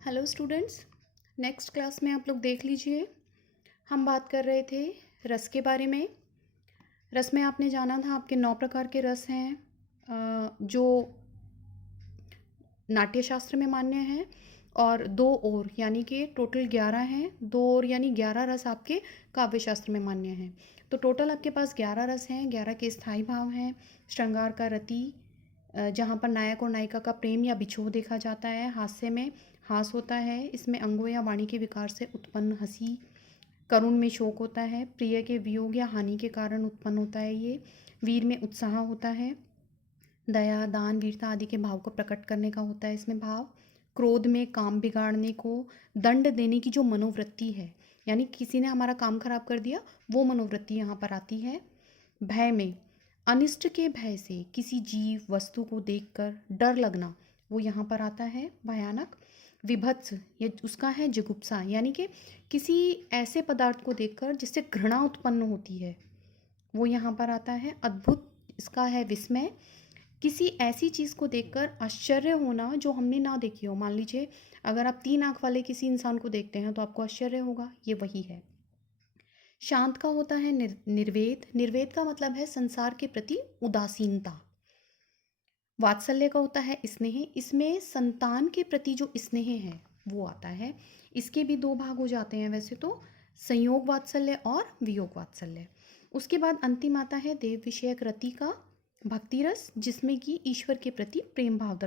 Hello students. Next class में आप लोग देख लीजिए। हम बात कर रहे थे रस के बारे में। रस में आपने जाना था आपके 9 प्रकार के रस हैं जो नाट्यशास्त्र में मान्य हैं, और 2 और यानी कि टोटल 11 हैं। 2 और यानी 11 रस आपके काव्यशास्त्र में मान्य हैं। तो टोटल आपके पास 11 रस हैं। 11 के स्थायी भाव हैं। श्रृंगार का रति, जहाँ पर नायक और नायिका का प्रेम या बिछोह देखा जाता है। हास्य में हास होता है, इसमें अंगों या वाणी के विकार से उत्पन्न हंसी। करुण में शोक होता है, प्रिय के वियोग या हानि के कारण उत्पन्न होता है ये। वीर में उत्साह होता है, दया दान वीरता आदि के भाव को प्रकट करने का होता है इसमें भाव। क्रोध में काम बिगाड़ने को, दंड देने की जो मनोवृत्ति है, यानी किसी ने हमारा काम खराब कर दिया, वो मनोवृत्ति यहाँ पर आती है। भय में अनिष्ट के भय से किसी जीव वस्तु को देखकर डर लगना, वो यहाँ पर आता है भयानक। विभत्स ये उसका है जुगुप्सा, यानी कि किसी ऐसे पदार्थ को देखकर जिससे घृणा उत्पन्न होती है, वो यहाँ पर आता है। अद्भुत इसका है विस्मय, किसी ऐसी चीज़ को देखकर आश्चर्य होना जो हमने ना देखी हो। मान लीजिए अगर आप 3 आँख वाले किसी इंसान को देखते हैं तो आपको आश्चर्य होगा, ये वही है। शांत का होता है निर्वेद। निर्वेद का मतलब है संसार के प्रति उदासीनता। वात्सल्य का होता है स्नेह, इसमें संतान के प्रति जो स्नेह है वो आता है। इसके भी 2 भाग हो जाते हैं वैसे तो, संयोग वात्सल्य और वियोग वात्सल्य। उसके बाद अंतिम आता है देव विषयक रति का भक्ति रस, जिसमें कि ईश्वर के प्रति प्रेम भाव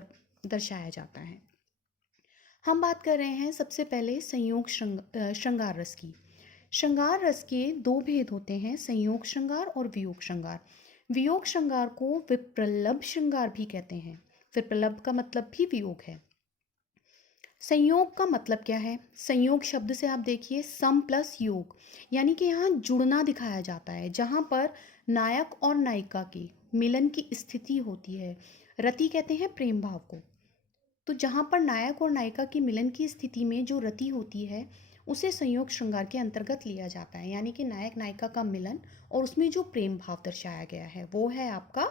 दर्शाया जाता है। हम बात कर रहे हैं सबसे पहले संयोग श्रृंगार रस की। श्रृंगार रस के 2 भेद होते हैं, संयोग श्रृंगार और वियोग श्रृंगार। वियोग श्रृंगार को विप्रलभ श्रृंगार भी कहते हैं। विप्रलभ का मतलब भी वियोग है। संयोग का मतलब क्या है? संयोग शब्द से आप देखिए सम प्लस योग, यानी कि यहाँ जुड़ना दिखाया जाता है, जहाँ पर नायक और नायिका के मिलन की स्थिति होती है। रति कहते हैं प्रेम भाव को। तो जहाँ पर नायक और नायिका की मिलन की स्थिति में जो रति होती है, उसे संयोग श्रृंगार के अंतर्गत लिया जाता है। यानी कि नायक नायिका का मिलन और उसमें जो प्रेम भाव दर्शाया गया है वो है आपका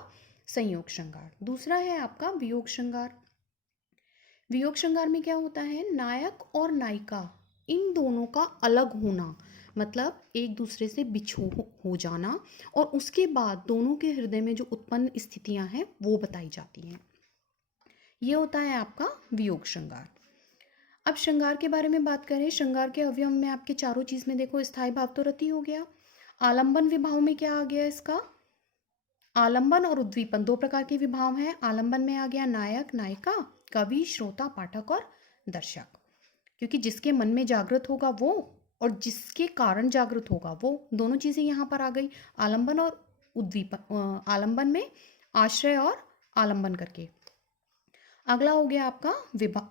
संयोग श्रृंगार। दूसरा है आपका वियोग श्रृंगार। वियोग श्रृंगार में क्या होता है? नायक और नायिका इन दोनों का अलग होना, मतलब एक दूसरे से बिछो हो जाना, और उसके बाद दोनों के हृदय में जो उत्पन्न स्थितियां हैं वो बताई जाती हैं। ये होता है आपका वियोग श्रृंगार। अब श्रृंगार के बारे में बात करें। श्रृंगार के अवयव में आपके चारों चीज में देखो, स्थायी भाव तो रति हो गया। आलंबन विभाव में क्या आ गया इसका? आलंबन और उद्दीपन 2 प्रकार के विभाव हैं। आलंबन में आ गया नायक नायिका, कवि श्रोता पाठक और दर्शक, क्योंकि जिसके मन में जागृत होगा वो और जिसके कारण जागृत होगा वो, दोनों चीजें यहाँ पर आ गई। आलंबन और उद्दीपन, आलंबन में आश्रय और आलंबन करके। अगला हो गया आपका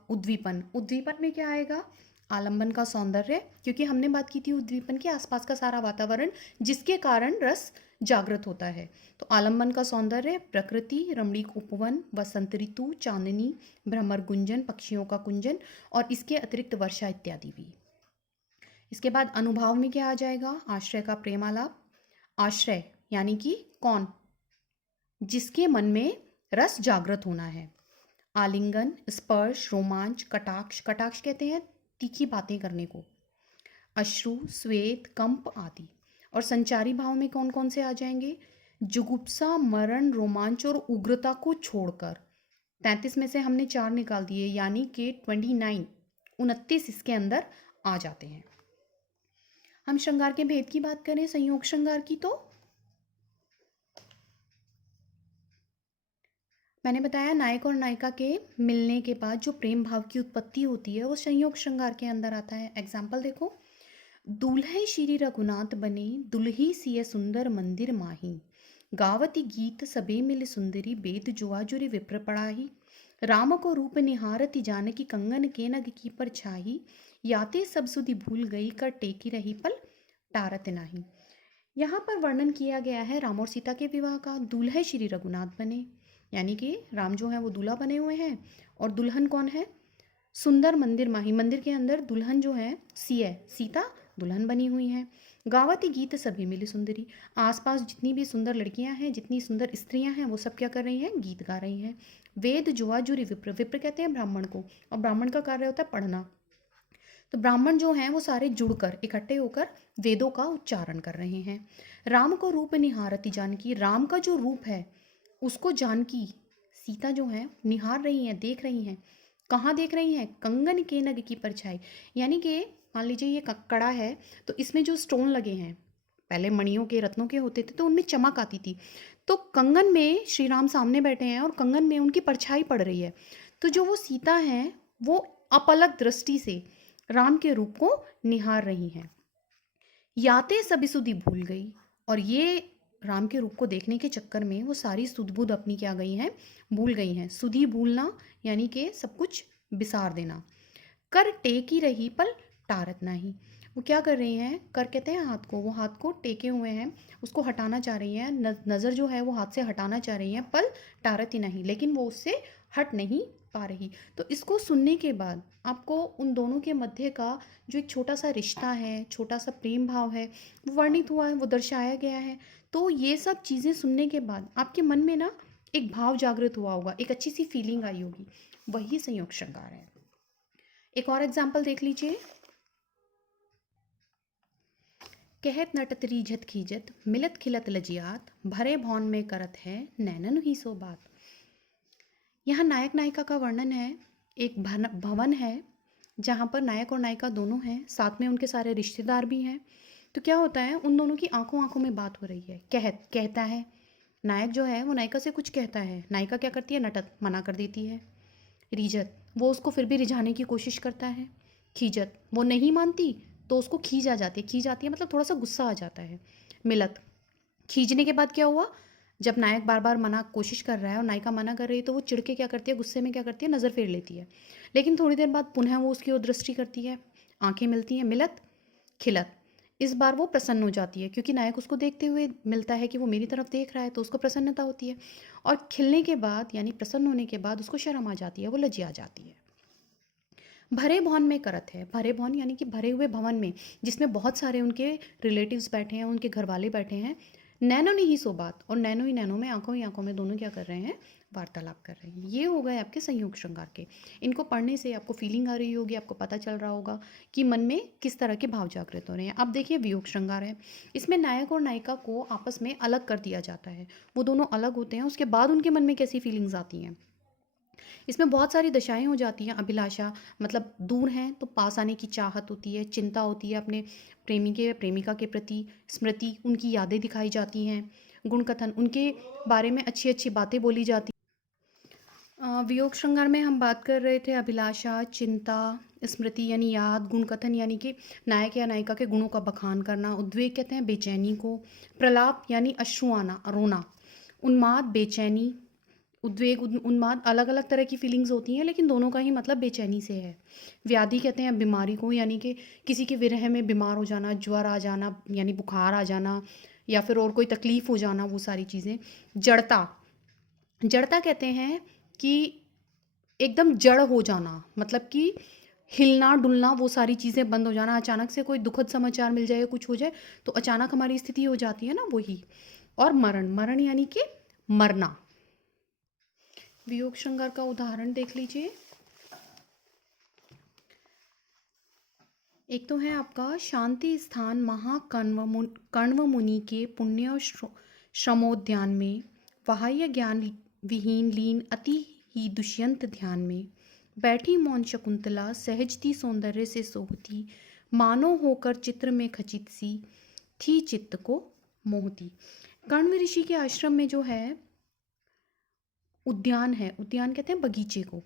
उद्दीपन। उद्दीपन में क्या आएगा? आलंबन का सौंदर्य, क्योंकि हमने बात की थी उद्दीपन के आसपास का सारा वातावरण जिसके कारण रस जागृत होता है। तो आलंबन का सौंदर्य, प्रकृति, रमणीक उपवन, वसंत ऋतु, चांदनी, भ्रमर गुंजन, पक्षियों का कुंजन, और इसके अतिरिक्त वर्षा इत्यादि भी। इसके बाद अनुभाव में क्या आ जाएगा? आश्रय का प्रेमालाप। आश्रय यानी कि कौन? जिसके मन में रस जागृत होना है। आलिंगन, स्पर्श, रोमांच, कटाक्ष, कटाक्ष कहते हैं तीखी बातें करने को। अश्रु, श्वेत, कंप आदि। और संचारी भाव में कौन कौन से आ जाएंगे? जुगुप्सा, मरण, रोमांच और उग्रता को छोड़कर 33 में से हमने 4 निकाल दिए, यानी कि 29 इसके अंदर आ जाते हैं। हम श्रृंगार के भेद की बात करें संयोग श्रृंगार की, तो मैंने बताया नायक और नायिका के मिलने के बाद जो प्रेम भाव की उत्पत्ति होती है वो संयोग श्रृंगार के अंदर आता है। एग्जाम्पल देखो, दूल्हे श्री रघुनाथ बने, दुल्ही सिय सुंदर मंदिर माही, गावती गीत सबे मिल सुंदरी, बेद जुआ जुरी विप्र पड़ाही, राम को रूप निहारती जानकी, कंगन के नग की पर छाही, याते सब सुधि भूल गई, कर टेकी रही पल टारत नाही। यहाँ पर वर्णन किया गया है राम और सीता के विवाह का। दूल्हे श्री रघुनाथ बने, यानी कि राम जो है वो दूल्हा बने हुए हैं, और दुल्हन कौन है? सुंदर मंदिर माही, मंदिर के अंदर दुल्हन जो है सीता दुल्हन बनी हुई है। गावती गीत सभी मिली सुंदरी, आसपास जितनी भी सुंदर लड़कियां हैं, जितनी सुंदर स्त्रियां हैं, वो सब क्या कर रही हैं? गीत गा रही हैं। वेद जुआ जुरी विप्र, विप्र कहते हैं ब्राह्मण को, और ब्राह्मण का कार्य होता है पढ़ना। तो ब्राह्मण जो हैं वो सारे जुड़कर इकट्ठे होकर वेदों का उच्चारण कर रहे हैं। राम को रूप निहारती जानकी, राम का जो रूप है उसको जानकी सीता जो है निहार रही हैं, देख रही हैं। कहाँ देख रही हैं? कंगन के नग की परछाई, यानी कि मान लीजिए ये कड़ा है तो इसमें जो स्टोन लगे हैं, पहले मणियों के रत्नों के होते थे तो उनमें चमक आती थी। तो कंगन में श्री राम सामने बैठे हैं और कंगन में उनकी परछाई पड़ रही है। तो जो वो सीता हैं वो अपलक दृष्टि से राम के रूप को निहार रही हैं। याते सभी सुधि भूल गई, और ये राम के रूप को देखने के चक्कर में वो सारी सुध बुध अपनी क्या गई हैं, भूल गई हैं। सुधि भूलना यानी कि सब कुछ बिसार देना। कर टेकी रही पल टारत नाही, वो क्या कर रही हैं? कर कहते हैं हाथ को, वो हाथ को टेके हुए हैं, उसको हटाना चाह रही हैं, नज़र जो है वो हाथ से हटाना चाह रही हैं, पल टारत ही नहीं, लेकिन वो उससे हट नहीं पा रही। तो इसको सुनने के बाद आपको उन दोनों के मध्य का जो एक छोटा सा रिश्ता है, छोटा सा प्रेम भाव है, वो वर्णित हुआ है, वो दर्शाया गया है। तो ये सब चीज़ें सुनने के बाद आपके मन में ना एक भाव जागृत हुआ होगा, एक अच्छी सी फीलिंग आई होगी, वही संयोग श्रृंगार है। एक और एग्जाम्पल देख लीजिए। कहत नटत रीझत खीजत, मिलत खिलत लजियात, भरे भौन में करत है नैनन ही सो बात। यहाँ नायक नायिका का वर्णन है। एक भवन है जहाँ पर नायक और नायिका दोनों हैं, साथ में उनके सारे रिश्तेदार भी हैं। तो क्या होता है, उन दोनों की आंखों आंखों में बात हो रही है। कहता है नायक जो है वो नायिका से कुछ कहता है, नायिका क्या करती है? नटत, मना कर देती है। रीझत, वो उसको फिर भी रिझाने की कोशिश करता है। खीजत, वो नहीं मानती तो उसको खींच आ जाती है, खींच आती है मतलब थोड़ा सा गुस्सा आ जाता है। मिलत, खींचने के बाद क्या हुआ? जब नायक बार बार मना कोशिश कर रहा है और नायिका मना कर रही है तो वो चिढ़ के क्या करती है, गुस्से में क्या करती है, नज़र फेर लेती है। लेकिन थोड़ी देर बाद पुनः वो उसकी ओर दृष्टि करती है, आंखें मिलती हैं। मिलत खिलत, इस बार वो प्रसन्न हो जाती है क्योंकि नायक उसको देखते हुए मिलता है कि वो मेरी तरफ देख रहा है, तो उसको प्रसन्नता होती है। और खिलने के बाद यानी प्रसन्न होने के बाद उसको शर्म आ जाती है, वो लज्जा जाती है। भरे भवन में करत है, भरे भवन यानी कि भरे हुए भवन में जिसमें बहुत सारे उनके रिलेटिव्स बैठे हैं, उनके घर वाले बैठे हैं। नैनो ने ही सो बात, और नैनो ही नैनो में, आंखों ही आंखों में, दोनों क्या कर रहे हैं? वार्तालाप कर रहे हैं। ये हो गए आपके संयोग श्रृंगार के। इनको पढ़ने से आपको फीलिंग आ रही होगी, आपको पता चल रहा होगा कि मन में किस तरह के भाव जागृत हो रहे हैं। अब देखिए वियोग श्रृंगार है। इसमें नायक और नायिका को आपस में अलग कर दिया जाता है, वो दोनों अलग होते हैं, उसके बाद उनके मन में कैसी फीलिंग्स आती हैं। इसमें बहुत सारी दशाएं हो जाती हैं। अभिलाषा मतलब दूर हैं तो पास आने की चाहत होती है, चिंता होती है अपने प्रेमी के प्रेमिका के प्रति, स्मृति उनकी यादें दिखाई जाती हैं, गुण कथन उनके बारे में अच्छी अच्छी बातें बोली जाती। वियोग श्रृंगार में हम बात कर रहे थे अभिलाषा, चिंता, स्मृति यानी याद, गुण कथन यानी कि नायक या नायिका के गुणों का बखान करना, उद्वेग कहते हैं बेचैनी को, प्रलाप यानी अश्रु आना, रोना, उन्माद बेचैनी, उद्वेग उन्माद अलग अलग तरह की फीलिंग्स होती हैं लेकिन दोनों का ही मतलब बेचैनी से है। व्याधि कहते हैं बीमारी को, यानी कि किसी के विरह में बीमार हो जाना, ज्वर आ जाना यानी बुखार आ जाना, या फिर और कोई तकलीफ हो जाना, वो सारी चीज़ें। जड़ता, जड़ता कहते हैं कि एकदम जड़ हो जाना, मतलब कि हिलना डुलना, वो सारी चीज़ें बंद हो जाना। अचानक से कोई दुखद समाचार मिल जाए, कुछ हो जाए तो अचानक हमारी स्थिति हो जाती है ना, वही। और मरण, मरण यानी कि मरना। वियोग श्रृंगार का उदाहरण देख लीजिए। एक तो है आपका शांति स्थान कण्व मुनि के पुण्य श्रमोद्यान में, बाह्य ज्ञान विहीन लीन अति ही दुष्यंत ध्यान में, बैठी मौन शकुंतला सहजती सौंदर्य से सोहती, मानो होकर चित्र में खचित सी, थी चित्त को मोहती। कण्व ऋषि के आश्रम में जो है उद्यान है, उद्यान कहते हैं बगीचे को।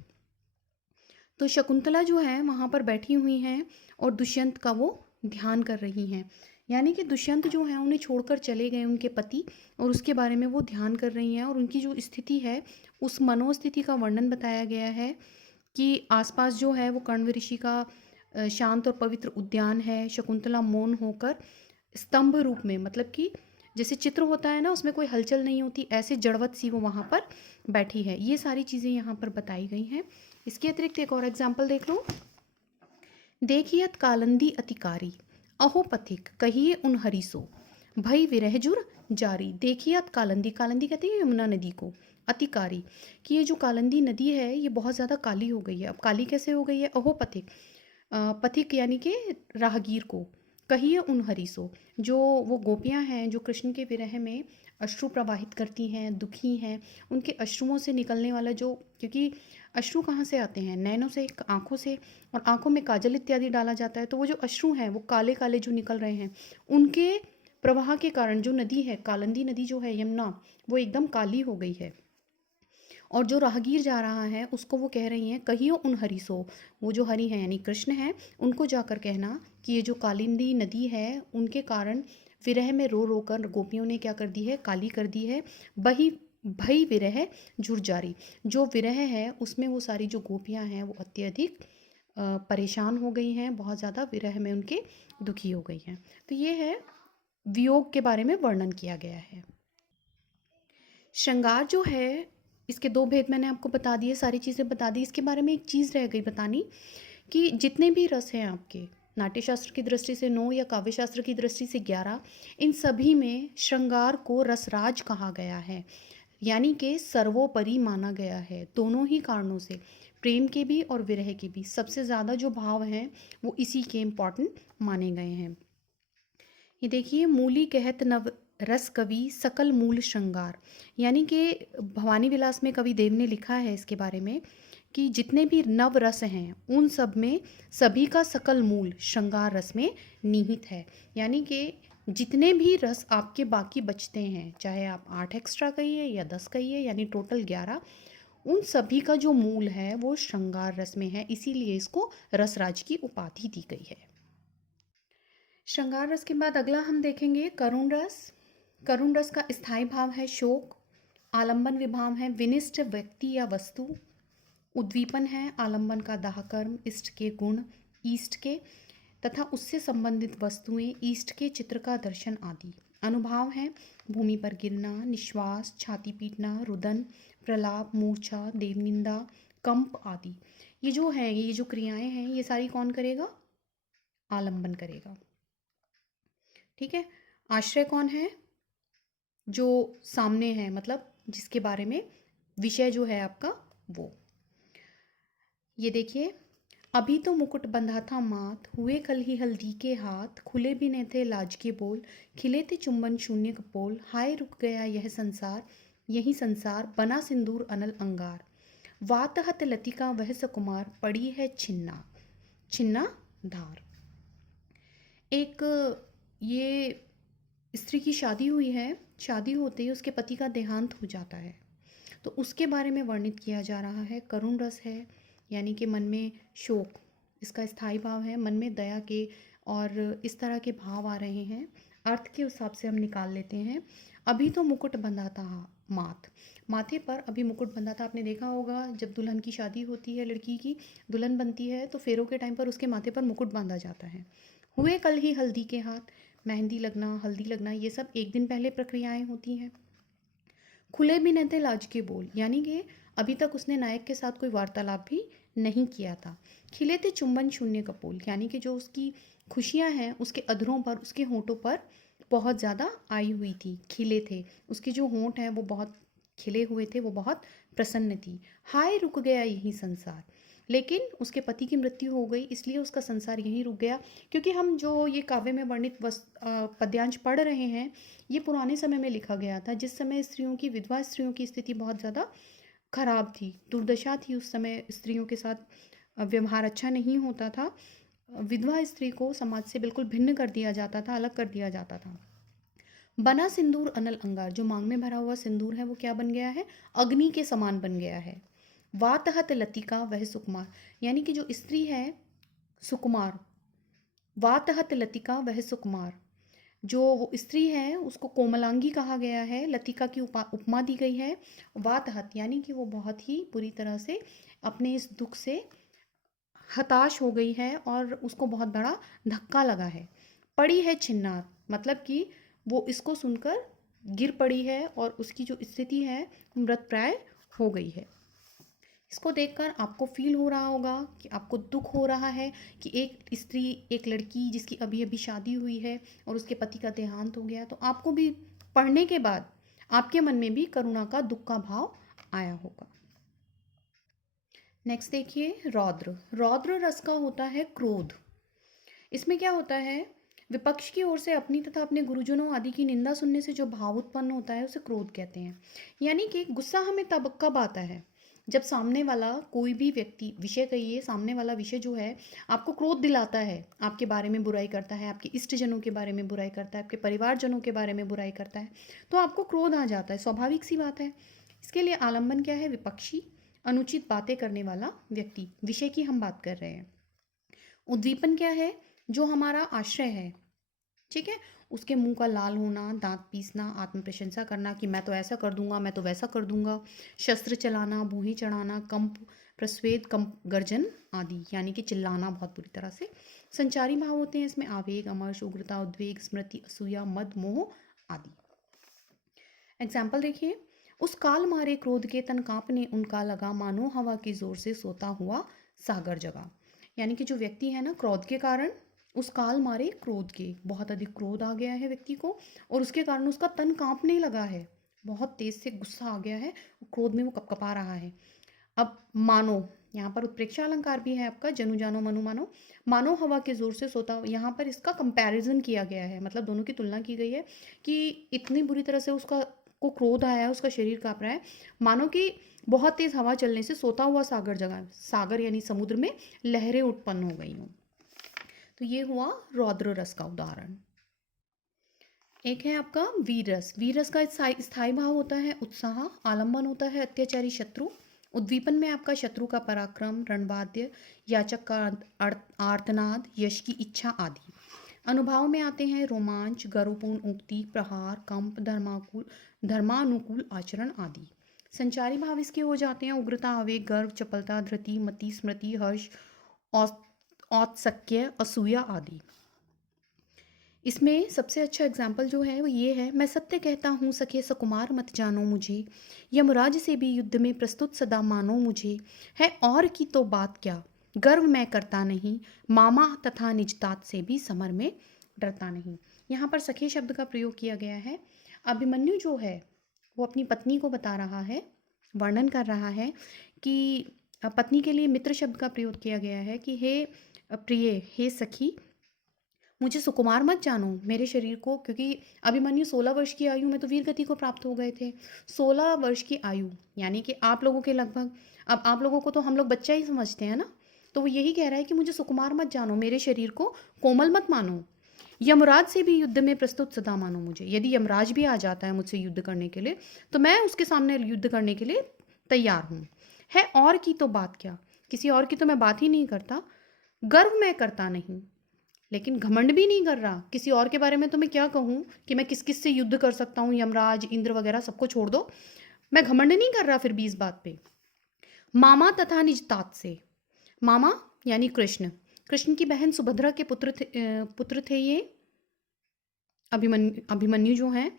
तो शकुंतला जो है वहाँ पर बैठी हुई हैं और दुष्यंत का वो ध्यान कर रही हैं, यानी कि दुष्यंत जो है उन्हें छोड़कर चले गए उनके पति, और उसके बारे में वो ध्यान कर रही हैं। और उनकी जो स्थिति है उस मनोस्थिति का वर्णन बताया गया है कि आसपास जो है वो कण्व ऋषि का शांत और पवित्र उद्यान है। शकुंतला मौन होकर स्तंभ रूप में, मतलब कि जैसे चित्र होता है ना उसमें कोई हलचल नहीं होती, ऐसे जड़वत सी वो वहाँ पर बैठी है। ये सारी चीज़ें यहाँ पर बताई गई हैं। इसके अतिरिक्त एक और एग्जाम्पल देख लो। देखियत कालंदी अतिकारी, अहो पथिक कहिए उन हरिसो, भई विरहजुर जारी। देखियत कालंदी, कालंदी कहते हैं यमुना नदी को, अतिकारी कि ये जो कालंदी नदी है ये बहुत ज़्यादा काली हो गई है। अब काली कैसे हो गई है? अहो पथिक, पथिक यानी कि राहगीर को कहिए उन हरीसो। जो वो गोपियाँ हैं जो कृष्ण के विरह में अश्रु प्रवाहित करती हैं, दुखी हैं, उनके अश्रुओं से निकलने वाला जो, क्योंकि अश्रु कहाँ से आते हैं, नैनों से, आँखों से, और आँखों में काजल इत्यादि डाला जाता है, तो वो जो अश्रु हैं वो काले काले जो निकल रहे हैं, उनके प्रवाह के कारण जो नदी है, कालिंदी नदी जो है यमुना, वो एकदम काली हो गई है। और जो राहगीर जा रहा है उसको वो कह रही हैं कहियो उन हरीसो, वो जो हरि हैं यानी कृष्ण हैं, उनको जाकर कहना कि ये जो कालिंदी नदी है उनके कारण विरह में रो रो कर गोपियों ने क्या कर दी है, काली कर दी है। बही भई विरह झुरझारी, जो विरह है उसमें वो सारी जो गोपियां हैं वो अत्यधिक परेशान हो गई हैं, बहुत ज़्यादा विरह में उनके दुखी हो गई हैं। तो ये है वियोग के बारे में वर्णन किया गया है। श्रृंगार जो है, इसके दो भेद मैंने आपको बता दिए, सारी चीज़ें बता दी। इसके बारे में एक चीज़ रह गई बतानी कि जितने भी रस हैं आपके, नाट्यशास्त्र की दृष्टि से 9 या काव्यशास्त्र की दृष्टि से 11, इन सभी में श्रृंगार को रसराज कहा गया है, यानी कि सर्वोपरि माना गया है। दोनों ही कारणों से, प्रेम के भी और विरह के भी, सबसे ज़्यादा जो भाव हैं वो इसी के इम्पॉर्टेंट माने गए हैं। ये देखिए, मूली कहत नव रस कवि सकल मूल श्रृंगार, यानी कि भवानी विलास में कवि देव ने लिखा है इसके बारे में कि जितने भी नव रस हैं उन सब में सभी का सकल मूल श्रृंगार रस में निहित है। यानी कि जितने भी रस आपके बाकी बचते हैं, चाहे आप 8 एक्स्ट्रा कहिए या 10 कहिए, यानी टोटल 11, उन सभी का जो मूल है वो श्रृंगार रस में है, इसीलिए इसको रसराज की उपाधि दी गई है। श्रृंगार रस के बाद अगला हम देखेंगे करुण रस। करुण रस का स्थायी भाव है शोक, आलंबन विभाव है विनिष्ट व्यक्ति या वस्तु, उद्दीपन है आलंबन का दाह कर्म, इष्ट के गुण, ईष्ट के तथा उससे संबंधित वस्तुएं, ईष्ट के चित्र का दर्शन आदि। अनुभाव है भूमि पर गिरना, निश्वास, छाती पीटना, रुदन, प्रलाप, मूर्छा, देवनिंदा, कंप आदि। ये जो है, ये जो क्रियाएं हैं, ये सारी कौन करेगा, आलंबन करेगा। ठीक है। आश्रय कौन है, जो सामने है, मतलब जिसके बारे में विषय जो है आपका वो। ये देखिए, अभी तो मुकुट बंधा था माथ, हुए कल ही हल्दी के हाथ, खुले भी न थे लाज के बोल, खिले थे चुंबन शून्य कपोल, हाय रुक गया यह संसार, यही संसार बना सिंदूर अनल अंगार, वातहत लतिका वह सकुमार, पड़ी है छिन्ना छिन्ना धार। एक, ये स्त्री की शादी हुई है, शादी होते ही उसके पति का देहांत हो जाता है, तो उसके बारे में वर्णित किया जा रहा है। करुण रस है, यानी कि मन में शोक, इसका स्थायी भाव है, मन में दया के और इस तरह के भाव आ रहे हैं। अर्थ के हिसाब से हम निकाल लेते हैं। अभी तो मुकुट बंधा था माथे पर अभी मुकुट बंधा था। आपने देखा होगा जब दुल्हन की शादी होती है, लड़की की दुल्हन बनती है, तो फेरों के टाइम पर उसके माथे पर मुकुट बांधा जाता है। हुए कल ही हल्दी के हाथ, मेहंदी लगना, हल्दी लगना, ये सब एक दिन पहले प्रक्रियाएं होती हैं। खुले भी न थे लाज के बोल, यानी कि अभी तक उसने नायक के साथ कोई वार्तालाप भी नहीं किया था। खिले थे चुंबन शून्य कपोल, यानी कि जो उसकी खुशियां हैं उसके अधरों पर, उसके होंठों पर बहुत ज़्यादा आई हुई थी, खिले थे, उसके जो होंठ हैं वो बहुत खिले हुए थे, वो बहुत प्रसन्न थी। हाय रुक गया यही संसार, लेकिन उसके पति की मृत्यु हो गई, इसलिए उसका संसार यहीं रुक गया। क्योंकि हम जो ये काव्य में वर्णित पद्यांश पढ़ रहे हैं, ये पुराने समय में लिखा गया था, जिस समय स्त्रियों की, विधवा स्त्रियों की स्थिति बहुत ज़्यादा खराब थी, दुर्दशा थी। उस समय स्त्रियों के साथ व्यवहार अच्छा नहीं होता था, विधवा स्त्री को समाज से बिल्कुल भिन्न कर दिया जाता था, अलग कर दिया जाता था। बना सिंदूर अनल अंगार, जो मांग में भरा हुआ सिंदूर है वो क्या बन गया है, अग्नि के समान बन गया है। वातहत लतिका वह सुकुमार, यानी कि जो स्त्री है सुकुमार, वातहत लतिका वह सुकुमार, जो वो स्त्री है उसको कोमलांगी कहा गया है, लतिका की उपमा दी गई है। वातहत यानी कि वो बहुत ही बुरी तरह से अपने इस दुख से हताश हो गई है और उसको बहुत बड़ा धक्का लगा है। पड़ी है छिन्नार, मतलब कि वो इसको सुनकर गिर पड़ी है और उसकी जो स्थिति है मृतप्राय हो गई है। इसको देखकर आपको फील हो रहा होगा कि आपको दुख हो रहा है कि एक स्त्री, एक लड़की जिसकी अभी अभी शादी हुई है और उसके पति का देहांत हो गया, तो आपको भी पढ़ने के बाद आपके मन में भी करुणा का, दुख का भाव आया होगा। नेक्स्ट देखिए रौद्र। रौद्र रस का होता है क्रोध। इसमें क्या होता है, विपक्ष की ओर से अपनी तथा अपने गुरुजनों आदि की निंदा सुनने से जो भाव उत्पन्न होता है उसे क्रोध कहते हैं। यानी कि गुस्सा हमें तब कब आता है, जब सामने वाला कोई भी व्यक्ति, विषय कहिए, सामने वाला विषय जो है आपको क्रोध दिलाता है, आपके बारे में बुराई करता है, आपके इष्टजनों के बारे में बुराई करता है, आपके परिवारजनों के बारे में बुराई करता है, तो आपको क्रोध आ जाता है, स्वाभाविक सी बात है। इसके लिए आलंबन क्या है, विपक्षी, अनुचित बातें करने वाला व्यक्ति, विषय की हम बात कर रहे हैं। उद्दीपन क्या है, जो हमारा आश्रय है, ठीक है, उसके मुंह का लाल होना, दांत पीसना, आत्म प्रशंसा करना कि मैं तो ऐसा कर दूंगा, मैं तो वैसा कर दूंगा, शस्त्र चलाना, भूमि चढ़ाना, कंप, प्रस्वेद, कंप, गर्जन आदि, यानी कि चिल्लाना बहुत बुरी तरह से। संचारी भाव होते हैं इसमें आवेग, अमर्ष, उग्रता, उद्वेग, स्मृति, असूया, मद, मोह आदि। एग्जाम्पल देखिए, उस काल मारे क्रोध के तन कांपने उनका लगा, मानो हवा के जोर से सोता हुआ सागर जगा। यानी कि जो व्यक्ति है ना, क्रोध के कारण, उस काल मारे क्रोध के, बहुत अधिक क्रोध आ गया है व्यक्ति को और उसके कारण उसका तन कांपने लगा है, बहुत तेज से गुस्सा आ गया है, क्रोध में वो कपकपा रहा है। अब मानो, यहाँ पर उत्प्रेक्षा अलंकार भी है आपका, जनु जानो मनु मानो। मानो हवा के जोर से सोता, यहाँ पर इसका कंपैरिजन किया गया है, मतलब दोनों की तुलना की गई है कि इतनी बुरी तरह से उसका को क्रोध आया है, उसका शरीर कांप रहा है, मानो कि बहुत तेज हवा चलने से सोता हुआ सागर जगह, सागर यानी समुद्र में लहरें उत्पन्न हो गई हों। तो ये हुआ रौद्र रस का उदाहरण। एक है आपका वीर रस। वीर रस का स्थायी भाव होता है उत्साह, आलंबन होता है अत्याचारी शत्रु, उद्दीपन में आपका शत्रु का पराक्रम, रणवाद्य, याचक का आर्तनाद, यश की इच्छा आदि। अनुभाव में आते हैं रोमांच, गर्वपूर्ण उक्ति, प्रहार, कंप, धर्मानुकूल आचरण आदि। संचारी भाव इसके हो जाते हैं उग्रता, आवेग, गर्व, चपलता, धृति, मति, स्मृति, हर्ष, औत्सक्य, असूया आदि। इसमें सबसे अच्छा एग्जाम्पल जो है वो ये है, मैं सत्य कहता हूँ सखे सकुमार मत जानो मुझे, यमराज से भी युद्ध में प्रस्तुत सदा मानो मुझे, है और की तो बात क्या, गर्व मैं करता नहीं, मामा तथा निजतात से भी समर में डरता नहीं। यहाँ पर सखे शब्द का प्रयोग किया गया है। अभिमन्यु जो है वो अपनी पत्नी को बता रहा है, वर्णन कर रहा है कि पत्नी के लिए मित्र शब्द का प्रयोग किया गया है कि हे प्रिय, हे सखी, मुझे सुकुमार मत जानो, मेरे शरीर को, क्योंकि अभिमन्यु 16 वर्ष की आयु में तो वीर गति को प्राप्त हो गए थे। 16 वर्ष की आयु यानी कि आप लोगों के लगभग, अब आप लोगों को तो हम लोग बच्चा ही समझते हैं ना, तो वो यही कह रहा है कि मुझे सुकुमार मत जानो, मेरे शरीर को कोमल मत मानो, यमराज से भी युद्ध में प्रस्तुत सदा मानो मुझे। यदि यमराज भी आ जाता है मुझसे युद्ध करने के लिए तो मैं उसके सामने युद्ध करने के लिए तैयार हूँ। है और की तो बात क्या, किसी और की तो मैं बात ही नहीं करता, गर्व मैं करता नहीं, लेकिन घमंड भी नहीं कर रहा, किसी और के बारे में तो मैं क्या कहूँ कि मैं किस किस से युद्ध कर सकता हूँ, यमराज, इंद्र वगैरह सबको छोड़ दो, मैं घमंड नहीं कर रहा फिर भी इस बात पे। मामा तथा निज तात से, मामा यानी कृष्ण, कृष्ण की बहन सुभद्रा के पुत्र थे ये अभिमन्यु जो हैं,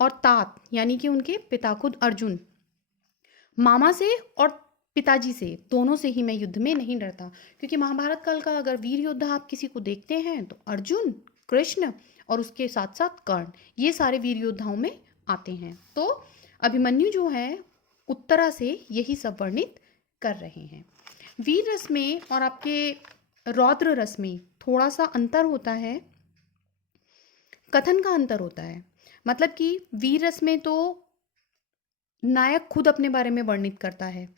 और तात यानी कि उनके पिता खुद अर्जुन। मामा से और पिताजी से, दोनों से ही मैं युद्ध में नहीं डरता, क्योंकि महाभारत काल का अगर वीर योद्धा आप किसी को देखते हैं तो अर्जुन, कृष्ण और उसके साथ साथ कर्ण, ये सारे वीर योद्धाओं में आते हैं। तो अभिमन्यु जो है उत्तरा से यही सब वर्णित कर रहे हैं। वीर रस में और आपके रौद्र रस में थोड़ा सा अंतर होता है, कथन का अंतर होता है। मतलब कि वीर रस में तो नायक खुद अपने बारे में वर्णित करता है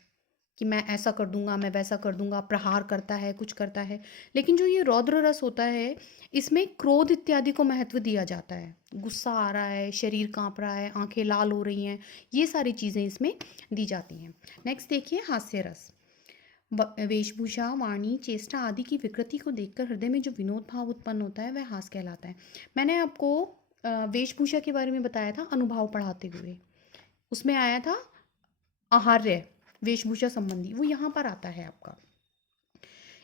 कि मैं ऐसा कर दूंगा, मैं वैसा कर दूंगा, प्रहार करता है, कुछ करता है। लेकिन जो ये रौद्र रस होता है इसमें क्रोध इत्यादि को महत्व दिया जाता है, गुस्सा आ रहा है, शरीर कांप रहा है, आंखें लाल हो रही हैं, ये सारी चीज़ें इसमें दी जाती हैं। नेक्स्ट देखिए हास्य रस। वेशभूषा, वाणी, चेष्टा आदि की विकृति को देखकर हृदय में जो विनोद भाव उत्पन्न होता है वह हास्य कहलाता है। मैंने आपको वेशभूषा के बारे में बताया था अनुभाव पढ़ाते हुए, उसमें आया था आहार्य वेशभूषा संबंधी, वो यहाँ पर आता है आपका।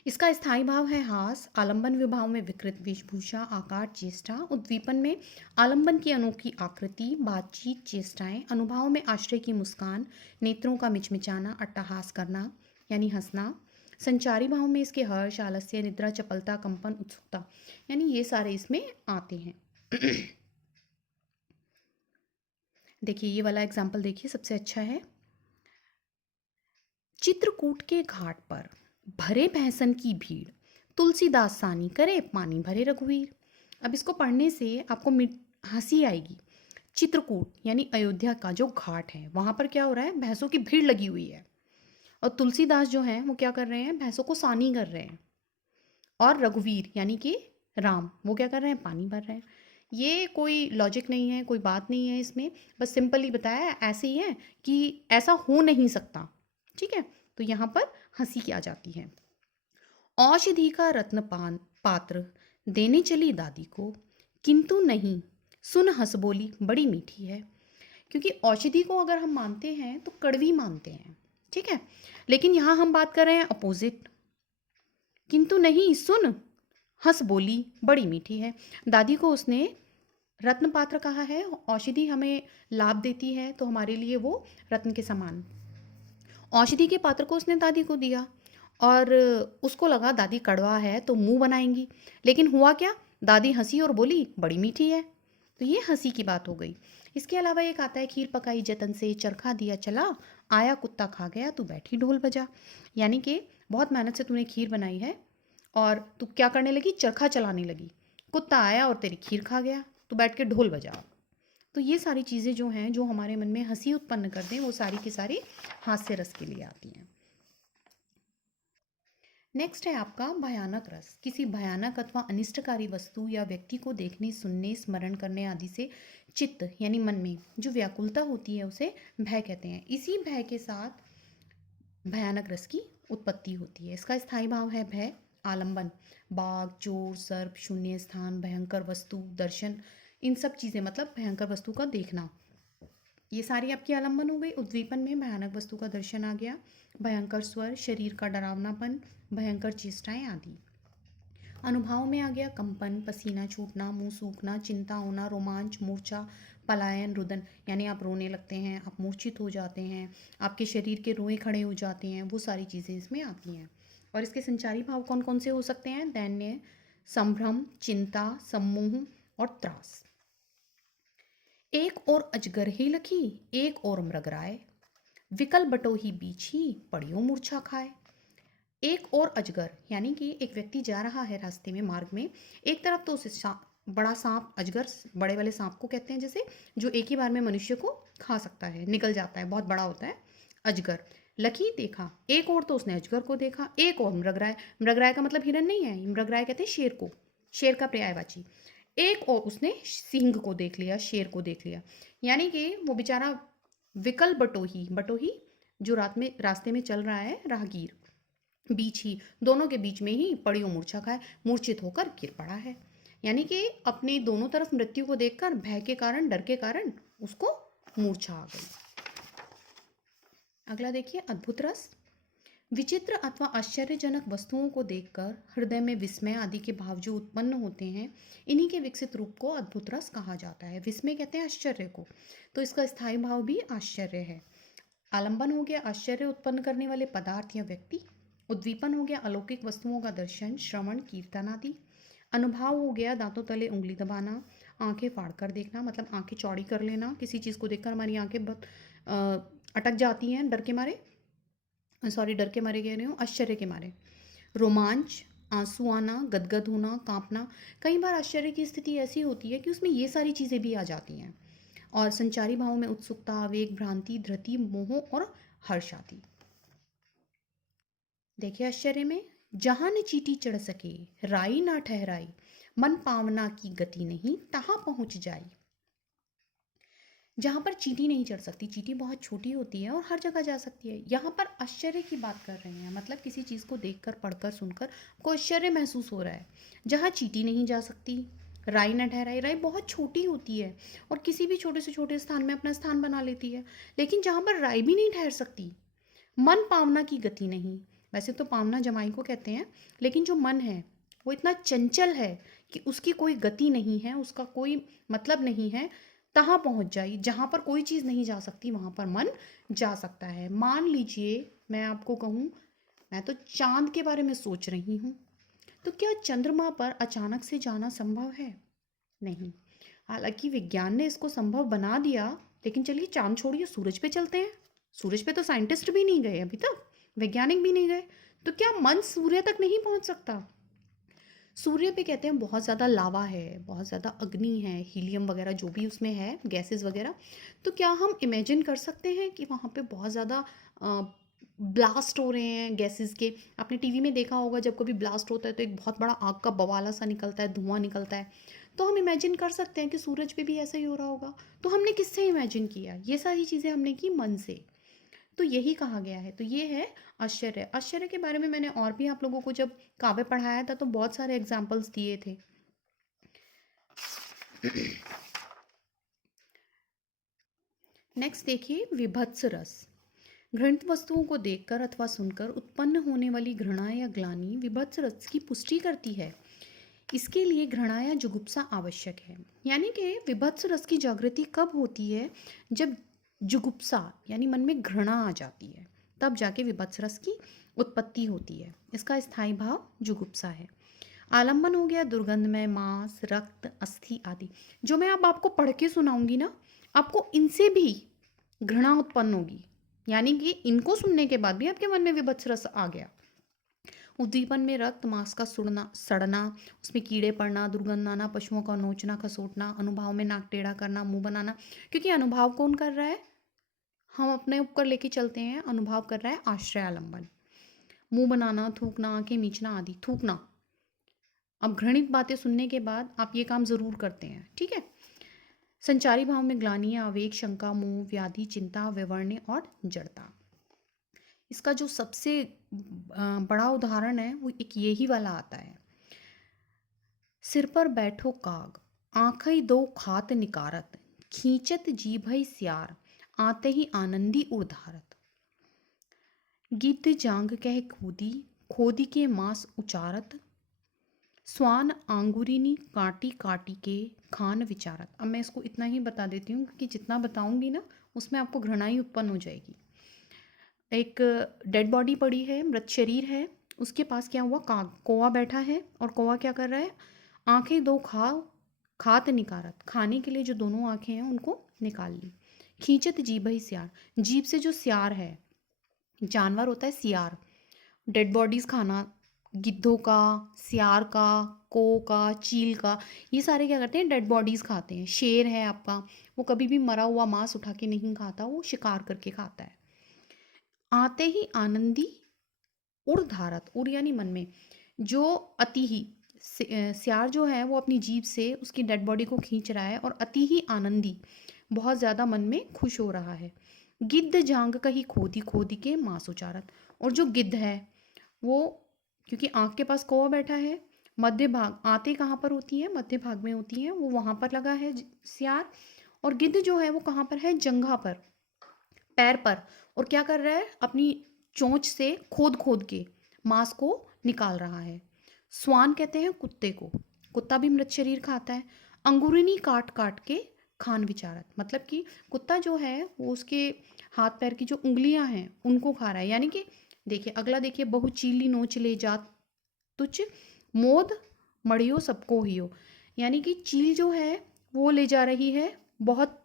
इसका स्थायी भाव है हास, आलंबन विभाव में विकृत वेशभूषा, आकार, चेष्टा, उद्दीपन में आलंबन की अनोखी आकृति, बातचीत, चेष्टाएं, अनुभाव में आश्रय की मुस्कान, नेत्रों का मिचमिचाना, अट्टहास करना यानी हंसना, संचारी भाव में इसके हर्ष, आलस्य, निद्रा, चपलता, कंपन, उत्सुकता, यानी ये सारे इसमें आते हैं। देखिए ये वाला एग्जाम्पल देखिए, सबसे अच्छा है। चित्रकूट के घाट पर भरे भैंसन की भीड़, तुलसीदास सानी करे पानी भरे रघुवीर। अब इसको पढ़ने से आपको हंसी आएगी। चित्रकूट यानी अयोध्या का जो घाट है, वहां पर क्या हो रहा है, भैंसों की भीड़ लगी हुई है। और तुलसीदास जो हैं वो क्या कर रहे हैं, भैंसों को सानी कर रहे हैं। और रघुवीर यानी कि राम, वो क्या कर रहे हैं, पानी भर रहे हैं। ये कोई लॉजिक नहीं है, कोई बात नहीं है इसमें, बस सिंपली बताया है, ऐसे ही है कि ऐसा हो नहीं सकता। ठीक है, तो यहाँ पर हंसी की आ जाती है। औषधि का रत्नपान पात्र देने चली दादी को, किंतु नहीं सुन हंस बोली बड़ी मीठी है। क्योंकि औषधि को अगर हम मानते हैं तो कड़वी मानते हैं, ठीक है, लेकिन यहाँ हम बात कर रहे हैं अपोजिट। किंतु नहीं सुन हंस बोली बड़ी मीठी है। दादी को उसने रत्न पात्र कहा है, औषधि हमें लाभ देती है तो हमारे लिए वो रत्न के समान। औषधि के पात्र को उसने दादी को दिया और उसको लगा दादी कड़वा है तो मुंह बनाएंगी, लेकिन हुआ क्या, दादी हंसी और बोली बड़ी मीठी है। तो ये हंसी की बात हो गई। इसके अलावा एक आता है, खीर पकाई जतन से चरखा दिया चला, आया कुत्ता खा गया तू बैठी ढोल बजा। यानी कि बहुत मेहनत से तूने खीर बनाई है और तू क्या करने लगी, चरखा चलाने लगी, कुत्ता आया और तेरी खीर खा गया, तू बैठ के ढोल बजा। तो ये सारी चीज़ें जो हैं, जो हमारे मन में हंसी उत्पन्न कर दें, वो सारी की सारी हास्य रस के लिए आती हैं। नेक्स्ट है आपका भयानक रस। किसी भयानक अथवा अनिष्टकारी वस्तु या व्यक्ति को देखने, सुनने, स्मरण करने आदि से चित्त यानी मन में जो व्याकुलता होती है उसे भय कहते हैं। इसी भय के साथ भयानक रस की उत्पत्ति होती है। इसका स्थायी भाव है भय, आलंबन, बाघ, चोर, सर्प, शून्य स्थान, भयंकर वस्तु, दर्शन, इन सब चीज़ें मतलब भयंकर वस्तु का देखना, ये सारी आपकी आलंबन हो गई। उद्दीपन में भयानक वस्तु का दर्शन आ गया, भयंकर स्वर, शरीर का डरावनापन, भयंकर चेष्टाएं आदि। अनुभव में आ गया कंपन, पसीना छूटना, मुंह सूखना, चिंता होना, रोमांच, मूर्छा, पलायन, रुदन, यानी आप रोने लगते हैं, आप मूर्छित हो जाते हैं, आपके शरीर के रोए खड़े हो जाते हैं, वो सारी चीज़ें इसमें आती हैं। और इसके संचारी भाव कौन कौन से हो सकते हैं, दैन्य, संभ्रम, चिंता, सम्मोह और त्रास। एक और अजगर ही लखी, एक और मृगराय, विकल बटोही बीछी, पड़ियो मूर्छा खाए। एक और अजगर यानी कि एक व्यक्ति जा रहा है रास्ते में, मार्ग में, एक तरफ तो उसे बड़ा सांप, अजगर बड़े वाले सांप को कहते हैं, जैसे जो एक ही बार में मनुष्य को खा सकता है, निकल जाता है, बहुत बड़ा होता है अजगर। लकी देखा, एक और तो उसने अजगर को देखा, एक और मृगराय, मृगराय का मतलब हिरन नहीं है, मृगराय कहते हैं शेर को, शेर का पर्यायवाची। एक और उसने सिंह को देख लिया, शेर को देख लिया। यानी कि वो बेचारा विकल बटोही, बटोही जो रात में रास्ते में चल रहा है राहगीर, बीच ही, दोनों के बीच में ही पड़ियो मूर्छा खाए, मूर्छित होकर गिर पड़ा है। यानी कि अपनी दोनों तरफ मृत्यु को देखकर भय के कारण, डर के कारण उसको मूर्छा आ गई। अगला देखिए, अद्भुत रस। विचित्र अथवा आश्चर्यजनक वस्तुओं को देखकर हृदय में विस्मय आदि के भाव जो उत्पन्न होते हैं, इन्हीं के विकसित रूप को अद्भुत रस कहा जाता है। विस्मय कहते हैं आश्चर्य को, तो इसका स्थायी भाव भी आश्चर्य है। आलंबन हो गया आश्चर्य उत्पन्न करने वाले पदार्थ या व्यक्ति। उद्दीपन हो गया अलौकिक वस्तुओं का दर्शन, श्रवण, कीर्तन आदि। अनुभव हो गया दांतों तले उंगली दबाना, आंखें फाड़ कर देखना, मतलब आंखें चौड़ी कर लेना, किसी चीज़ को देखकर हमारी आंखें बहुत अटक जाती हैं डर के मारे, सॉरी डर के मारे कह रही हूँ, आश्चर्य के मारे। रोमांच, आंसू आना, गदगद होना, कांपना। कई बार आश्चर्य की स्थिति ऐसी होती है कि उसमें ये सारी चीज़ें भी आ जाती हैं। और संचारी भावों में उत्सुकता, आवेग, भ्रांति, धृति, मोह और हर्ष आदि। देखिए आश्चर्य में, जहां न चीटी चढ़ सके, राई ना ठहराई, मन पावना की गति नहीं, तहां पहुंच जाई। जहाँ पर चींटी नहीं चढ़ सकती, चींटी बहुत छोटी होती है और हर जगह जा सकती है, यहाँ पर आश्चर्य की बात कर रहे हैं, मतलब किसी चीज़ को देखकर, पढ़कर, सुनकर को आश्चर्य महसूस हो रहा है। जहाँ चींटी नहीं जा सकती, राई न ठहराई, राई बहुत छोटी होती है और किसी भी छोटे से छोटे स्थान में अपना स्थान बना लेती है, लेकिन जहाँ पर राई भी नहीं ठहर सकती, मन पावना की गति नहीं। वैसे तो पावना जमाई को कहते हैं, लेकिन जो मन है वो इतना चंचल है कि उसकी कोई गति नहीं है, उसका कोई मतलब नहीं है। तहाँ पहुँच जाई, जहाँ पर कोई चीज़ नहीं जा सकती वहाँ पर मन जा सकता है। मान लीजिए मैं आपको कहूँ, मैं तो चांद के बारे में सोच रही हूँ, तो क्या चंद्रमा पर अचानक से जाना संभव है? नहीं। हालांकि विज्ञान ने इसको संभव बना दिया, लेकिन चलिए चांद छोड़िए, सूरज पे चलते हैं। सूरज पे तो साइंटिस्ट भी नहीं गए अभी तक, वैज्ञानिक भी नहीं गए। तो क्या मन सूर्य तक नहीं पहुंच सकता? सूर्य पे कहते हैं बहुत ज़्यादा लावा है, बहुत ज़्यादा अग्नि है, हीलियम वगैरह जो भी उसमें है, गैसेस वगैरह। तो क्या हम इमेजिन कर सकते हैं कि वहाँ पे बहुत ज़्यादा ब्लास्ट हो रहे हैं गैसेस के? आपने टीवी में देखा होगा, जब कभी ब्लास्ट होता है तो एक बहुत बड़ा आग का बवाला सा निकलता है, धुआं निकलता है। तो हम इमेजिन कर सकते हैं कि सूरज पे भी ऐसा ही हो रहा होगा। तो हमने किससे इमेजिन किया? ये सारी चीज़ें हमने की मन से। तो यही कहा गया है। तो ये है आश्चर्य। आश्चर्य के बारे में मैंने और भी आप लोगों को जब काव्य पढ़ाया था तो बहुत सारे एग्जाम्पल्स दिए थे। नेक्स्ट देखिए, विभत्स रस। घृणित वस्तुओं को देखकर अथवा सुनकर उत्पन्न होने वाली घृणा या ग्लानि विभत्स रस की पुष्टि करती है। इसके लिए घृणा या जुगुप्सा आवश्यक है। यानी कि विभत्स रस की जागृति कब होती है? जब जुगुप्सा यानी मन में घृणा आ जाती है, तब जाके विभत्स रस की उत्पत्ति होती है। इसका स्थायी भाव जुगुप्सा है। आलंबन हो गया दुर्गंधमय मांस, रक्त, अस्थि आदि। जो मैं अब आपको पढ़ के सुनाऊंगी ना, आपको इनसे भी घृणा उत्पन्न होगी। यानी कि इनको सुनने के बाद भी आपके मन में विभत्स रस आ गया। उद्दीपन में रक्त मांस का सुड़ना सड़ना, उसमें कीड़े पड़ना, दुर्गंध आना, पशुओं का नोचना खसोटना, अनुभव में नाक टेढ़ा करना, मुंह बनाना। क्योंकि अनुभव कौन कर रहा है? हम अपने ऊपर लेके चलते हैं। अनुभव कर रहा है आश्रय आलंबन। मुंह बनाना, थूकना, आंखें मीचना आदि। थूकना, अब घृणित बातें सुनने के बाद आप ये काम जरूर करते हैं, ठीक है। संचारी भाव में ग्लानि, आवेग, शंका, मोह, व्याधि, चिंता, विवर्ण्य और जड़ता। इसका जो सबसे बड़ा उदाहरण है वो एक यही वाला आता है। सिर पर बैठो काग, आंखई दो खात निकारत, खींचत जीभई स्यार, आते ही आनंदी उधारत। गिद्ध जांग कह खोदी, खोदी के मांस उचारत, स्वान आंगुरिनी काटी काटी के खान विचारत। अब मैं इसको इतना ही बता देती हूँ क्योंकि जितना बताऊंगी ना उसमें आपको घृणा ही उत्पन्न हो जाएगी। एक डेड बॉडी पड़ी है, मृत शरीर है, उसके पास क्या हुआ? काग, कौवा बैठा है। और कौवा क्या कर रहा है? आंखें दो खात निकारत, खाने के लिए जो दोनों आंखें हैं उनको निकाल ली। खींचत जीभ सियार, जीभ से जो सियार है, जानवर होता है सियार, डेड बॉडीज खाना, गिद्धों का, सियार का, को का, चील का, ये सारे क्या करते हैं? डेड बॉडीज खाते हैं। शेर है आपका, वो कभी भी मरा हुआ मांस उठा के नहीं खाता, वो शिकार करके खाता है। आते ही आनंदी उड़ धारत, उड़ यानी मन में, जो अति ही सियार जो है वो अपनी जीभ से उसकी डेड बॉडी को खींच रहा है और अति ही आनंदी, बहुत ज़्यादा मन में खुश हो रहा है। गिद्ध जांग कही खोदी, खोदी के मांस उचारत। और जो गिद्ध है वो, क्योंकि आँख के पास कौवा बैठा है, मध्य भाग, आते कहाँ पर होती है? मध्य भाग में होती है, वो वहाँ पर लगा है सियार। और गिद्ध जो है वो कहाँ पर है? जंघा पर, पैर पर। और क्या कर रहा है? अपनी चोंच से खोद खोद के मांस को निकाल रहा है। स्वान कहते हैं कुत्ते को, कुत्ता भी मृत शरीर खाता है। अंगुरिनी काट काट के खान विचारत, मतलब कि कुत्ता जो है वो उसके हाथ पैर की जो उंगलियां हैं उनको खा रहा है। यानी कि देखिए अगला, देखिए, बहु चीली नोच ले जात तुच्छ, मोद मड़ियो सबको हियो। यानी कि चील जो है वो ले जा रही है बहुत,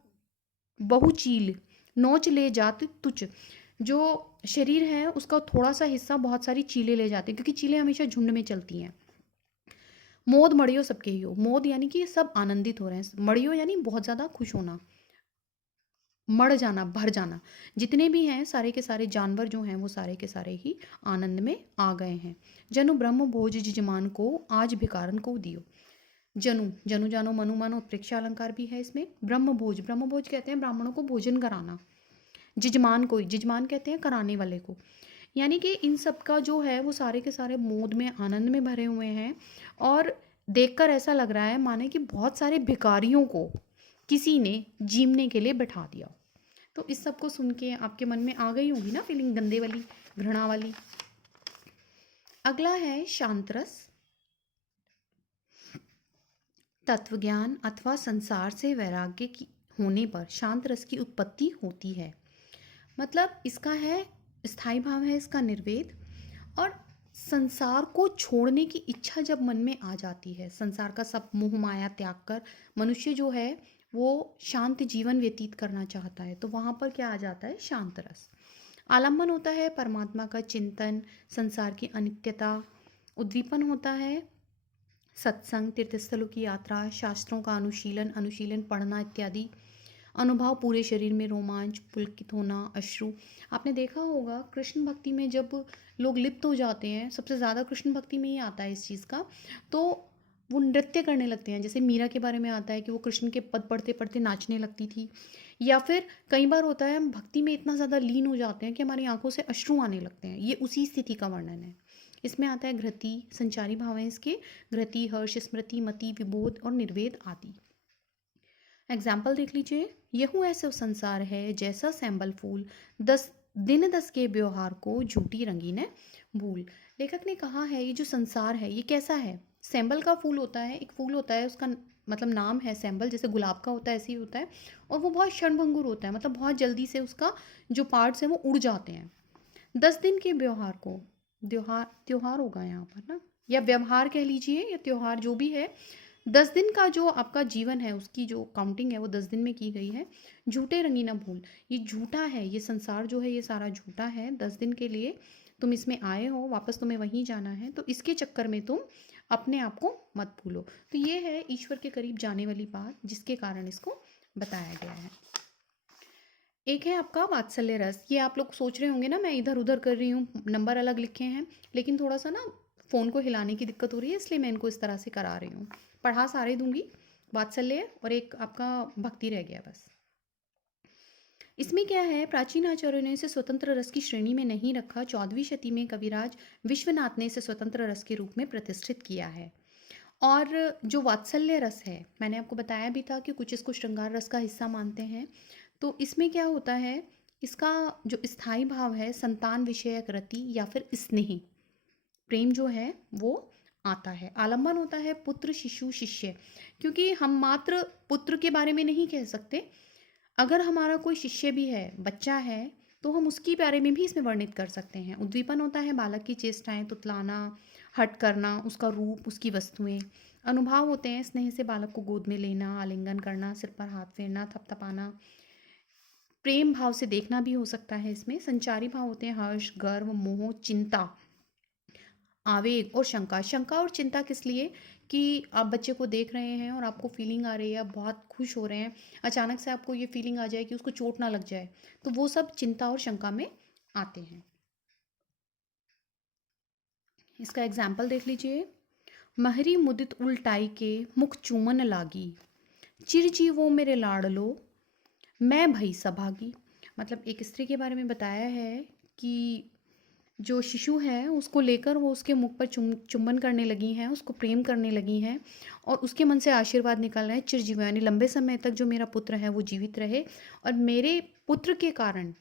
बहु चील, नोच ले जात तुच्छ, जो शरीर है उसका थोड़ा सा हिस्सा बहुत सारी चीलें ले जाती हैं, क्योंकि चीलें हमेशा झुंड में चलती हैं। मोद मड़ियो सबके ही हो, मोद यानी कि सब आनंदित हो रहे हैं, मड़ियो यानी बहुत ज़्यादा खुश होना, मड़ जाना, भर जाना। जितने भी हैं सारे के सारे जानवर जो हैं वो सारे के सारे ही आनंद में आ गए हैं। जनु ब्रह्म भोज जजमान को आज भिकारन को दियो। जनु, जनु जानो मनु मानो, उत्प्रेक्षा अलंकार भी है इसमें। ब्रह्म भोज, ब्रह्म भोज कहते हैं ब्राह्मणों को भोजन कराना। जजमान को, जजमान कहते हैं कराने वाले को। यानी कि इन सब का जो है वो सारे के सारे मोद में, आनंद में भरे हुए हैं। और देखकर ऐसा लग रहा है माने कि बहुत सारे भिखारियों को किसी ने जीमने के लिए बैठा दिया। तो इस सब को सुन के आपके मन में आ गई होगी ना फीलिंग, गंदे वाली, घृणा वाली। अगला है शांतरस। तत्वज्ञान अथवा संसार से वैराग्य की होने पर शांत रस की उत्पत्ति होती है। मतलब इसका है, स्थायी भाव है इसका निर्वेद। और संसार को छोड़ने की इच्छा जब मन में आ जाती है, संसार का सब मोह माया त्याग कर मनुष्य जो है वो शांत जीवन व्यतीत करना चाहता है, तो वहाँ पर क्या आ जाता है? शांत रस। आलम्बन होता है परमात्मा का चिंतन, संसार की अनित्यता। उद्दीपन होता है सत्संग, तीर्थस्थलों की यात्रा, शास्त्रों का अनुशीलन, अनुशीलन पढ़ना इत्यादि। अनुभव पूरे शरीर में रोमांच, पुलकित होना, अश्रु। आपने देखा होगा कृष्ण भक्ति में जब लोग लिप्त हो जाते हैं, सबसे ज़्यादा कृष्ण भक्ति में ही आता है इस चीज़ का, तो वो नृत्य करने लगते हैं। जैसे मीरा के बारे में आता है कि वो कृष्ण के पद पढ़ते पढ़ते नाचने लगती थी। या फिर कई बार होता है हम भक्ति में इतना ज़्यादा लीन हो जाते हैं कि हमारी आंखों से अश्रु आने लगते हैं। ये उसी स्थिति का वर्णन है। इसमें आता है घृति, संचारी भाव है इसके, घृति, हर्ष, स्मृति, मति, विबोध और निर्वेद आदि। एग्जाम्पल देख लीजिए। यहूँ ऐसा संसार है जैसा सैंबल फूल, 10 दिन 10 के व्यवहार को झूठी रंगीन भूल। लेखक ने कहा है ये जो संसार है ये कैसा है। सैंबल का फूल होता है, एक फूल होता है, उसका मतलब नाम है सैंबल, जैसे गुलाब का होता है ऐसे ही होता है। और वो बहुत क्षणभंगुर होता है, मतलब बहुत जल्दी से उसका जो पार्ट्स हैं वो उड़ जाते हैं। 10 दिन के व्यवहार को, त्योहार त्योहार होगा यहाँ पर ना, या व्यवहार कह लीजिए या त्योहार जो भी है, 10 दिन का जो आपका जीवन है उसकी जो काउंटिंग है वो 10 दिन में की गई है। झूठे रंगीना भूल, ये झूठा है, ये संसार जो है ये सारा झूठा है। 10 दिन के लिए तुम इसमें आए हो, वापस तुम्हें वहीं जाना है, तो इसके चक्कर में तुम अपने आप को मत भूलो। तो ये है ईश्वर के करीब जाने वाली बात, जिसके कारण इसको बताया गया है। एक है आपका वात्सल्य रस। ये आप लोग सोच रहे होंगे ना मैं इधर उधर कर रही हूँ, नंबर अलग लिखे हैं, लेकिन थोड़ा सा ना फ़ोन को हिलाने की दिक्कत हो रही है, इसलिए मैं इनको इस तरह से करा रही हूँ। पढ़ा सारे दूंगी। वात्सल्य और एक आपका भक्ति रह गया बस। इसमें क्या है, प्राचीन आचार्यों ने इसे स्वतंत्र रस की श्रेणी में नहीं रखा। 14वीं शती में कविराज विश्वनाथ ने इसे स्वतंत्र रस के रूप में प्रतिष्ठित किया है। और जो वात्सल्य रस है, मैंने आपको बताया भी था कि कुछ इसको श्रृंगार रस का हिस्सा मानते हैं। तो इसमें क्या होता है, इसका जो स्थायी भाव है संतान विषयक रति या फिर स्नेह, प्रेम जो है वो आता है। आलंबन होता है पुत्र, शिशु, शिष्य, क्योंकि हम मात्र पुत्र के बारे में नहीं कह सकते। अगर हमारा कोई शिष्य भी है, बच्चा है, तो हम उसके बारे में भी इसमें वर्णित कर सकते हैं। उद्दीपन होता है बालक की चेष्टाएं, तुतलाना, हट करना, उसका रूप, उसकी वस्तुएं। अनुभव होते हैं स्नेह से बालक को गोद में लेना, आलिंगन करना, सिर पर हाथ फेरना, थपथपाना। प्रेम भाव से देखना भी हो सकता है इसमें। संचारी भाव होते हैं हर्ष, गर्व, मोह, चिंता, आवेग और शंका। शंका और चिंता किस लिए, कि आप बच्चे को देख रहे हैं और आपको फीलिंग आ रही है, आप बहुत खुश हो रहे हैं, अचानक से आपको ये फीलिंग आ जाए कि उसको चोट ना लग जाए, तो वो सब चिंता और शंका में आते हैं। इसका एग्जाम्पल देख लीजिए। महरी मुदित उल्टाई के मुख चूमन लागी, चिरजीवो मेरे लाडलो, मैं भई सभागी। मतलब एक स्त्री के बारे में बताया है कि जो शिशु है उसको लेकर वो उसके मुख पर चुंबन करने लगी हैं, उसको प्रेम करने लगी हैं, और उसके मन से आशीर्वाद निकल रहे हैं चिरजीव, यानी लंबे समय तक जो मेरा पुत्र है वो जीवित रहे। और मेरे पुत्र के कारण,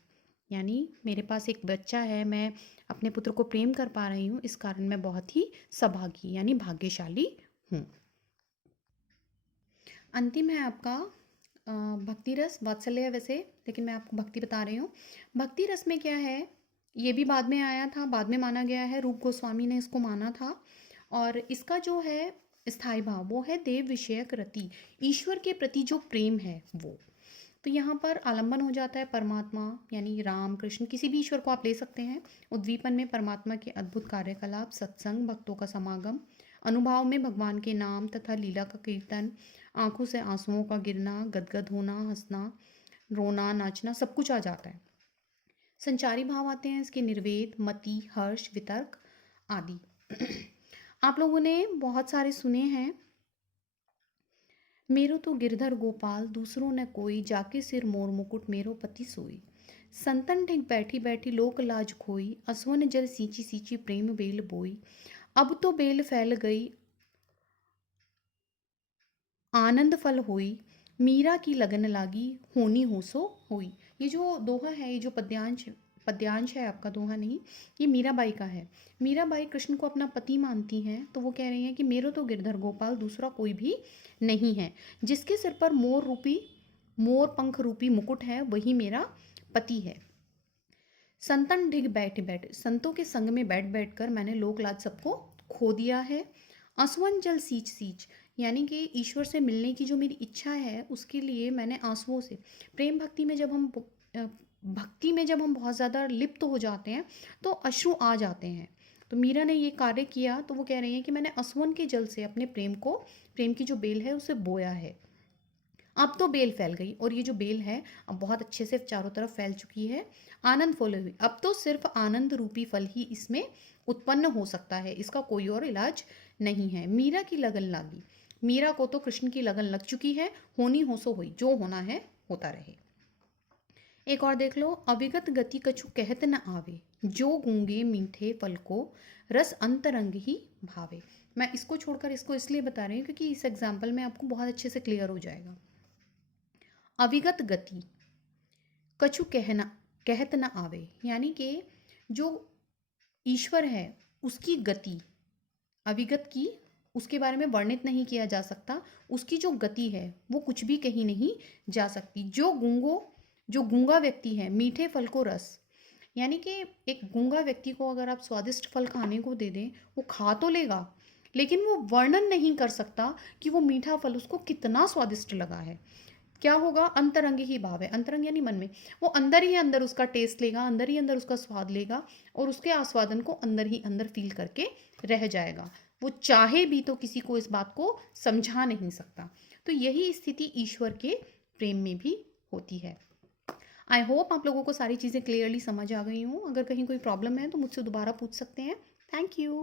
यानी मेरे पास एक बच्चा है, मैं अपने पुत्र को प्रेम कर पा रही हूँ, इस कारण मैं बहुत ही सौभागी यानी भाग्यशाली हूँ। अंतिम है आपका भक्ति रस। वात्सल्य है वैसे, लेकिन मैं आपको भक्ति बता रही हूँ। भक्ति रस में क्या है, ये भी बाद में आया था, बाद में माना गया है, रूप गोस्वामी ने इसको माना था। और इसका जो है स्थायी भाव वो है देव विषयक रति, ईश्वर के प्रति जो प्रेम है वो। तो यहाँ पर आलंबन हो जाता है परमात्मा, यानी राम कृष्ण, किसी भी ईश्वर को आप ले सकते हैं। उद्दीपन में परमात्मा के अद्भुत कार्यकलाप, सत्संग, भक्तों का समागम। अनुभाव में भगवान के नाम तथा लीला का कीर्तन, आंखों से आंसुओं का गिरना, गदगद होना, हंसना, रोना, नाचना, सब कुछ आ जाता है। संचारी भाव आते हैं इसके निर्वेद, मति, हर्ष, वितर्क आदि। आप लोगों ने बहुत सारे सुने हैं। मेरो तो गिरधर गोपाल दूसरों न कोई, जाके सिर मोर मुकुट मेरो पति सोई। संतन ढिग बैठी बैठी लोक लाज खोई, असवन जल सींची सींची प्रेम बेल बोई। अब तो बेल फैल गई आनंद फल होई, मीरा की लगन लागी, होनी हो सो होई। ये जो दोहा है, ये जो पद्यांश है आपका, दोहा नहीं, ये मीराबाई का है। मीराबाई कृष्ण को अपना पति मानती हैं, तो वो कह रही हैं कि मेरो तो गिरधर गोपाल दूसरा कोई भी नहीं है, जिसके सिर पर मोर पंख रूपी मुकुट है वही मेरा पति है। संतन ढिग बैठ बैठ, संतों के संग में बैठ बैठ कर मैंने लोक लाज सबको खो दिया है। आंसुअन जल सींच सींच, यानी कि ईश्वर से मिलने की जो मेरी इच्छा है उसके लिए मैंने आंसुओं से, प्रेम भक्ति में जब हम भक्ति में जब हम बहुत ज़्यादा लिप्त हो जाते हैं तो अश्रु आ जाते हैं। तो मीरा ने ये कार्य किया, तो वो कह रही हैं कि मैंने असुवन के जल से अपने प्रेम की जो बेल है उसे बोया है। अब तो बेल फैल गई और ये जो बेल है अब बहुत अच्छे से चारों तरफ फैल चुकी है। आनंद फूले हुई, अब तो सिर्फ आनंद रूपी फल ही इसमें उत्पन्न हो सकता है, इसका कोई और इलाज नहीं है। मीरा की लगन लागी, मीरा को तो कृष्ण की लगन लग चुकी है। होनी हो सो हुई, जो होना है होता रहे। एक और देख लो, अविगत गति कछु कहत न आवे, जो गूंगे मीठे फल को रस अंतरंग ही भावे। मैं इसको छोड़कर इसको इसलिए बता रही हूँ क्योंकि इस एग्जाम्पल में आपको बहुत अच्छे से क्लियर हो जाएगा। अविगत गति कछु कहत न आवे, यानी कि जो ईश्वर है उसकी गति अविगत की, उसके बारे में वर्णित नहीं किया जा सकता। उसकी जो गति है वो कुछ भी कहीं नहीं जा सकती। जो गूंगा व्यक्ति है, मीठे फल को रस, यानी कि एक गूंगा व्यक्ति को अगर आप स्वादिष्ट फल खाने को दे दें, वो खा तो लेगा लेकिन वो वर्णन नहीं कर सकता कि वो मीठा फल उसको कितना स्वादिष्ट लगा है। क्या होगा, अंतरंग ही भाव है, अंतरंग यानी मन में, वो अंदर ही अंदर उसका टेस्ट लेगा, अंदर ही अंदर उसका स्वाद लेगा और उसके आस्वादन को अंदर ही अंदर फील करके रह जाएगा। वो चाहे भी तो किसी को इस बात को समझा नहीं सकता। तो यही स्थिति ईश्वर के प्रेम में भी होती है। आई होप आप लोगों को सारी चीज़ें क्लियरली समझ आ गई हूँ। अगर कहीं कोई प्रॉब्लम है तो मुझसे दोबारा पूछ सकते हैं। Thank you.